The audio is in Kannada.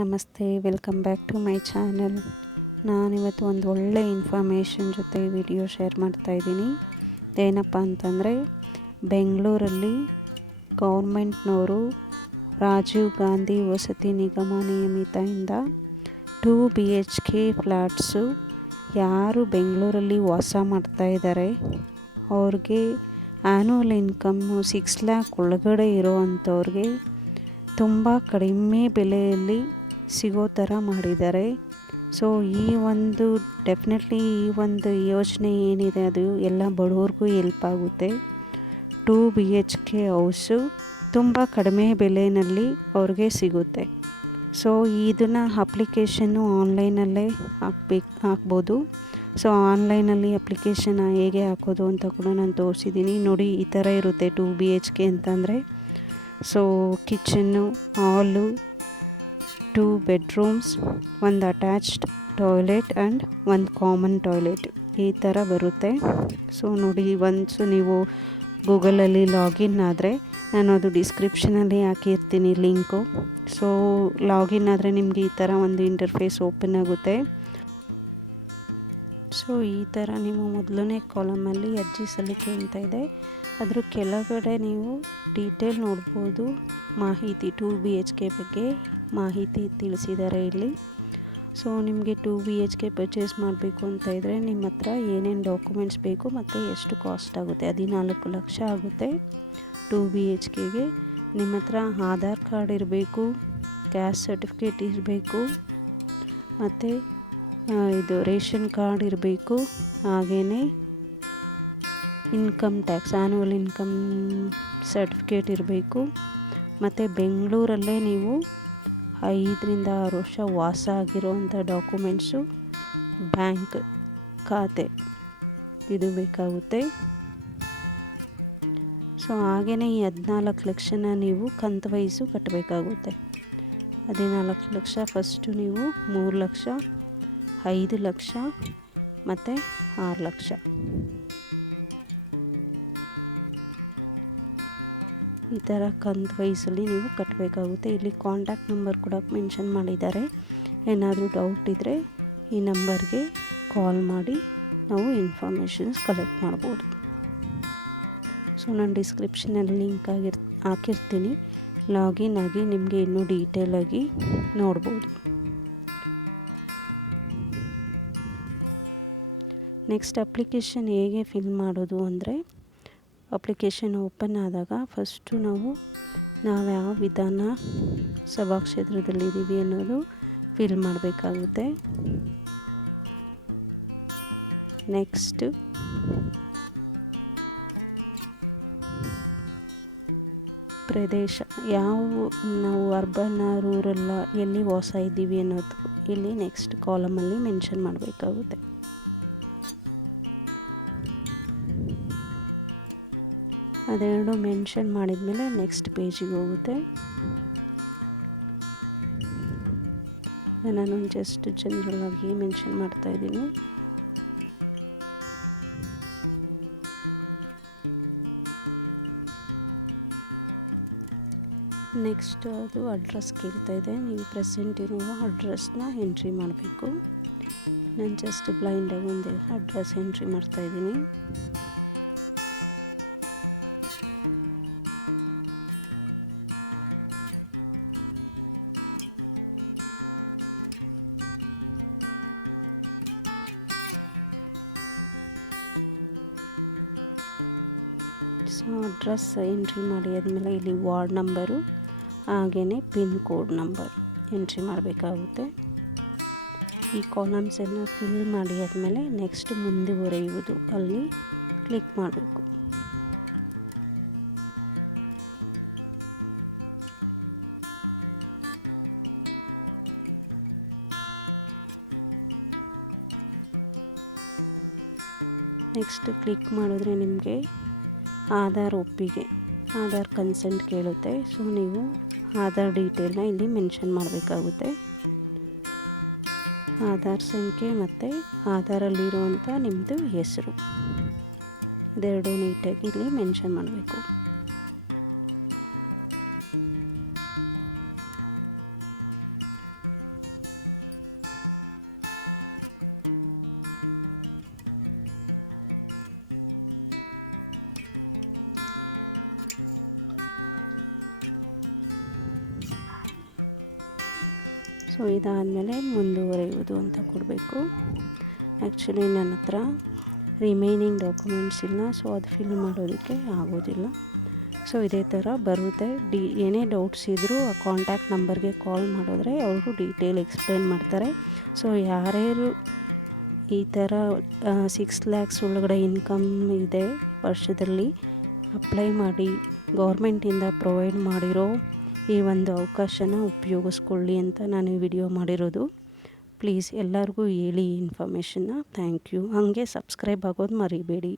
ನಮಸ್ತೆ, welcome back to my channel. ನಾನಿವತ್ತು ಒಂದು ಒಳ್ಳೆ ಇನ್ಫಾರ್ಮೇಷನ್ ಜೊತೆ ವಿಡಿಯೋ ಶೇರ್ ಮಾಡ್ತಾಯಿದ್ದೀನಿ. ಏನಪ್ಪ ಅಂತಂದರೆ, ಬೆಂಗಳೂರಲ್ಲಿ ಗೌರ್ಮೆಂಟ್ನವರು ರಾಜೀವ್ ಗಾಂಧಿ ವಸತಿ ನಿಗಮ ನಿಯಮಿತದಿಂದ 2 BHK ಫ್ಲ್ಯಾಟ್ಸು ಯಾರು ಬೆಂಗಳೂರಲ್ಲಿ ವಾಸ ಮಾಡ್ತಾಯಿದ್ದಾರೆ ಅವ್ರಿಗೆ ಆ್ಯನ್ಯುವಲ್ ಇನ್ಕಮ್ಮು 6 lakh ಒಳಗಡೆ ಇರೋ ಅಂಥವ್ರಿಗೆ ತುಂಬ ಕಡಿಮೆ ಬೆಲೆಯಲ್ಲಿ ಸಿಗೋ ಥರ ಮಾಡಿದ್ದಾರೆ. ಸೊ ಈ ಒಂದು ಯೋಜನೆ ಏನಿದೆ ಅದು ಎಲ್ಲ ಬಡವ್ರಿಗೂ ಹೆಲ್ಪ್ ಆಗುತ್ತೆ. 2 BHK ಹೌಸು ತುಂಬ ಕಡಿಮೆ ಬೆಲೆಯಲ್ಲಿ ಅವ್ರಿಗೆ ಸಿಗುತ್ತೆ. ಸೊ ಇದನ್ನು ಅಪ್ಲಿಕೇಶನ್ನು ಆನ್ಲೈನಲ್ಲೇ ಹಾಕ್ಬೋದು. ಸೊ ಆನ್ಲೈನಲ್ಲಿ ಅಪ್ಲಿಕೇಶನ್ ಹೇಗೆ ಹಾಕೋದು ಅಂತ ಕೂಡ ನಾನು ತೋರಿಸಿದ್ದೀನಿ. ನೋಡಿ, ಈ ಥರ ಇರುತ್ತೆ 2 BHK ಅಂತಂದರೆ. ಸೊ ಕಿಚನ್ನು, ಹಾಲು, 2 bedrooms, 1 attached toilet and 1 common toilet ಈ ಥರ ಬರುತ್ತೆ. ಸೊ ನೋಡಿ, ಒನ್ಸು ನೀವು ಗೂಗಲಲ್ಲಿ ಲಾಗಿನ್ ಆದರೆ, ನಾನು ಅದು ಡಿಸ್ಕ್ರಿಪ್ಷನಲ್ಲಿ ಹಾಕಿರ್ತೀನಿ ಲಿಂಕು. ಸೊ ಲಾಗಿನ್ ಆದರೆ ನಿಮಗೆ ಈ ಥರ ಒಂದು ಇಂಟರ್ಫೇಸ್ ಓಪನ್ ಆಗುತ್ತೆ. ಸೊ ಈ ಥರ ನೀವು ಮೊದಲನೇ ಕಾಲಮಲ್ಲಿ ಅರ್ಜಿ ಸಲ್ಲಿಕೆ ಅಂತ ಇದೆ, ಅದ್ರ ಕೆಳಗಡೆ ನೀವು ಡೀಟೇಲ್ ನೋಡ್ಬೋದು. ಮಾಹಿತಿ 2 BHK ಬಗ್ಗೆ ಮಾಹಿತಿ ತಿಳಿಸಿದ್ದಾರೆ ಇಲ್ಲಿ. ಸೊ ನಿಮಗೆ 2 BHK ಪರ್ಚೇಸ್ ಮಾಡಬೇಕು ಅಂತ ಇದ್ದರೆ ನಿಮ್ಮ ಹತ್ರ ಏನೇನು ಡಾಕ್ಯುಮೆಂಟ್ಸ್ ಬೇಕು ಮತ್ತು ಎಷ್ಟು ಕಾಸ್ಟ್ ಆಗುತ್ತೆ. 14 ಲಕ್ಷ ಆಗುತ್ತೆ 2 BHKಗೆ. ನಿಮ್ಮ ಹತ್ರ ಆಧಾರ್ ಕಾರ್ಡ್ ಇರಬೇಕು, ಕ್ಯಾಸ್ಟ್ ಸರ್ಟಿಫಿಕೇಟ್ ಇರಬೇಕು, ಮತ್ತು ಇದು ರೇಷನ್ ಕಾರ್ಡ್ ಇರಬೇಕು. ಹಾಗೆಯೇ income tax annual income certificate ಇರಬೇಕು. ಮತ್ತು ಬೆಂಗಳೂರಲ್ಲೇ ನೀವು 5 ರಿಂದ 6 ವರ್ಷ ವಾಸ ಆಗಿರೋವಂಥ ಡಾಕ್ಯುಮೆಂಟ್ಸು, ಬ್ಯಾಂಕ್ ಖಾತೆ ಇದು ಬೇಕಾಗುತ್ತೆ. ಸೊ ಹಾಗೆಯೇ ಈ 14 ಲಕ್ಷನ ನೀವು ಕಂತು ವೈಸು ಕಟ್ಟಬೇಕಾಗುತ್ತೆ. 14 ಲಕ್ಷ ಫಸ್ಟು ನೀವು 3 ಲಕ್ಷ, 5 ಲಕ್ಷ ಮತ್ತು 6 ಲಕ್ಷ ಈ ಥರ ಕಂತು ವೈಸಲ್ಲಿ ನೀವು ಕಟ್ಟಬೇಕಾಗುತ್ತೆ. ಇಲ್ಲಿ ಕಾಂಟ್ಯಾಕ್ಟ್ ನಂಬರ್ ಕೂಡ ಮೆನ್ಷನ್ ಮಾಡಿದ್ದಾರೆ. ಏನಾದರೂ ಡೌಟ್ ಇದ್ದರೆ ಈ ನಂಬರ್ಗೆ ಕಾಲ್ ಮಾಡಿ ನಾವು ಇನ್ಫಾರ್ಮೇಷನ್ಸ್ ಕಲೆಕ್ಟ್ ಮಾಡ್ಬೋದು. ಸೊ ನಾನು ಡಿಸ್ಕ್ರಿಪ್ಷನಲ್ಲಿ ಲಿಂಕ್ ಹಾಕಿರ್ತೀನಿ. ಲಾಗಿನ್ ಆಗಿ ನಿಮಗೆ ಇನ್ನೂ ಡೀಟೇಲಾಗಿ ನೋಡ್ಬೋದು. ನೆಕ್ಸ್ಟ್ ಅಪ್ಲಿಕೇಶನ್ ಹೇಗೆ ಫಿಲ್ ಮಾಡೋದು ಅಂದರೆ, ಅಪ್ಲಿಕೇಶನ್ ಓಪನ್ ಆದಾಗ ಫಸ್ಟು ನಾವು ಯಾವ ವಿಧಾನ ಸಭಾ ಕ್ಷೇತ್ರದಲ್ಲಿದ್ದೀವಿ ಅನ್ನೋದು ಫಿಲ್ ಮಾಡಬೇಕಾಗುತ್ತೆ. ನೆಕ್ಸ್ಟ್ ಪ್ರದೇಶ, ನಾವು ಅರ್ಬನ್ ರೂರಲ್ಲ ಎಲ್ಲಿ ವಾಸ ಇದ್ದೀವಿ ಅನ್ನೋದು ಇಲ್ಲಿ ನೆಕ್ಸ್ಟ್ ಕಾಲಮಲ್ಲಿ ಮೆನ್ಷನ್ ಮಾಡಬೇಕಾಗುತ್ತೆ. ಅದೆರಡು ಮೆನ್ಷನ್ ಮಾಡಿದ್ಮೇಲೆ ನೆಕ್ಸ್ಟ್ ಪೇಜಿಗೆ ಹೋಗುತ್ತೆ. ನಾನು ಜಸ್ಟ್ ಜನರಲ್ ಆಗಿ ಮೆನ್ಷನ್ ಮಾಡ್ತಾಯಿದ್ದೀನಿ. ನೆಕ್ಸ್ಟ್ ಅದು ಅಡ್ರೆಸ್ ಕೇಳ್ತಾ ಇದೆ. ನೀವು ಪ್ರೆಸೆಂಟ್ ಇರುವ ಅಡ್ರೆಸ್ನ ಎಂಟ್ರಿ ಮಾಡಬೇಕು. ನಾನು ಜಸ್ಟ್ ಬ್ಲೈಂಡಾಗಿ ಒಂದು ಅಡ್ರೆಸ್ ಎಂಟ್ರಿ ಮಾಡ್ತಾಯಿದ್ದೀನಿ. ಸೊ ಅಡ್ರೆಸ್ ಎಂಟ್ರಿ ಮಾಡಿ ಆದಮೇಲೆ ಇಲ್ಲಿ ವಾರ್ಡ್ ನಂಬರು ಹಾಗೆಯೇ ಪಿನ್ ಕೋಡ್ ನಂಬರ್ ಎಂಟ್ರಿ ಮಾಡಬೇಕಾಗುತ್ತೆ. ಈ ಕಾಲಮ್ಸ್ ಎಲ್ಲ ಫಿಲ್ ಮಾಡಿ ಆದಮೇಲೆ ನೆಕ್ಸ್ಟ್ ಮುಂದುವರಿಯುವುದು ಅಲ್ಲಿ ಕ್ಲಿಕ್ ಮಾಡಬೇಕು. ನೆಕ್ಸ್ಟ್ ಕ್ಲಿಕ್ ಮಾಡಿದ್ರೆ ನಿಮಗೆ ಆಧಾರ್ ಒಪ್ಪಿಗೆ, ಆಧಾರ್ ಕನ್ಸೆಂಟ್ ಕೇಳುತ್ತೆ. ಸೊ ನೀವು ಆಧಾರ್ ಡೀಟೇಲ್ನ ಇಲ್ಲಿ ಮೆನ್ಷನ್ ಮಾಡಬೇಕಾಗುತ್ತೆ. ಆಧಾರ್ ಸಂಖ್ಯೆ ಮತ್ತು ಆಧಾರಲ್ಲಿರುವಂಥ ನಿಮ್ಮದು ಹೆಸರು ಇದೆರಡು ನೀಟಾಗಿ ಇಲ್ಲಿ ಮೆನ್ಷನ್ ಮಾಡಬೇಕು. ಸೊ ಇದಾದಮೇಲೆ ಮುಂದುವರಿಯುವುದು ಅಂತ ಕೊಡಬೇಕು. ಆ್ಯಕ್ಚುಲಿ ನನ್ನ ಹತ್ರ ರಿಮೈನಿಂಗ್ ಡಾಕ್ಯುಮೆಂಟ್ಸ್ ಇಲ್ಲ, ಸೊ ಅದು ಫಿಲ್ ಮಾಡೋದಕ್ಕೆ ಆಗೋದಿಲ್ಲ. ಸೊ ಇದೇ ಥರ ಬರುತ್ತೆ. ಏನೇ ಡೌಟ್ಸ್ ಇದ್ದರೂ ಆ ಕಾಂಟ್ಯಾಕ್ಟ್ ನಂಬರ್ಗೆ ಕಾಲ್ ಮಾಡಿದ್ರೆ ಅವರು ಡೀಟೇಲ್ ಎಕ್ಸ್ಪ್ಲೇನ್ ಮಾಡ್ತಾರೆ. ಸೊ ಯಾರ್ಯಾರು ಈ ಥರ 6 lakhs ಒಳಗಡೆ ಇನ್ಕಮ್ ಇದೆ ವರ್ಷದಲ್ಲಿ, ಅಪ್ಲೈ ಮಾಡಿ ಗೌರ್ಮೆಂಟಿಂದ ಪ್ರೊವೈಡ್ ಮಾಡಿರೋ ಈ ಒಂದು ಅವಕಾಶನ ಉಪಯೋಗಿಸ್ಕೊಳ್ಳಿ ಅಂತ ನಾನು ಈ ವಿಡಿಯೋ ಮಾಡಿರೋದು. ಪ್ಲೀಸ್ ಎಲ್ಲರಿಗೂ ಹೇಳಿ ಈ ಇನ್ಫಾರ್ಮೇಷನ್ನ. Thank you. ಹಾಗೆ ಸಬ್ಸ್ಕ್ರೈಬ್ ಆಗೋದು ಮರಿಬೇಡಿ.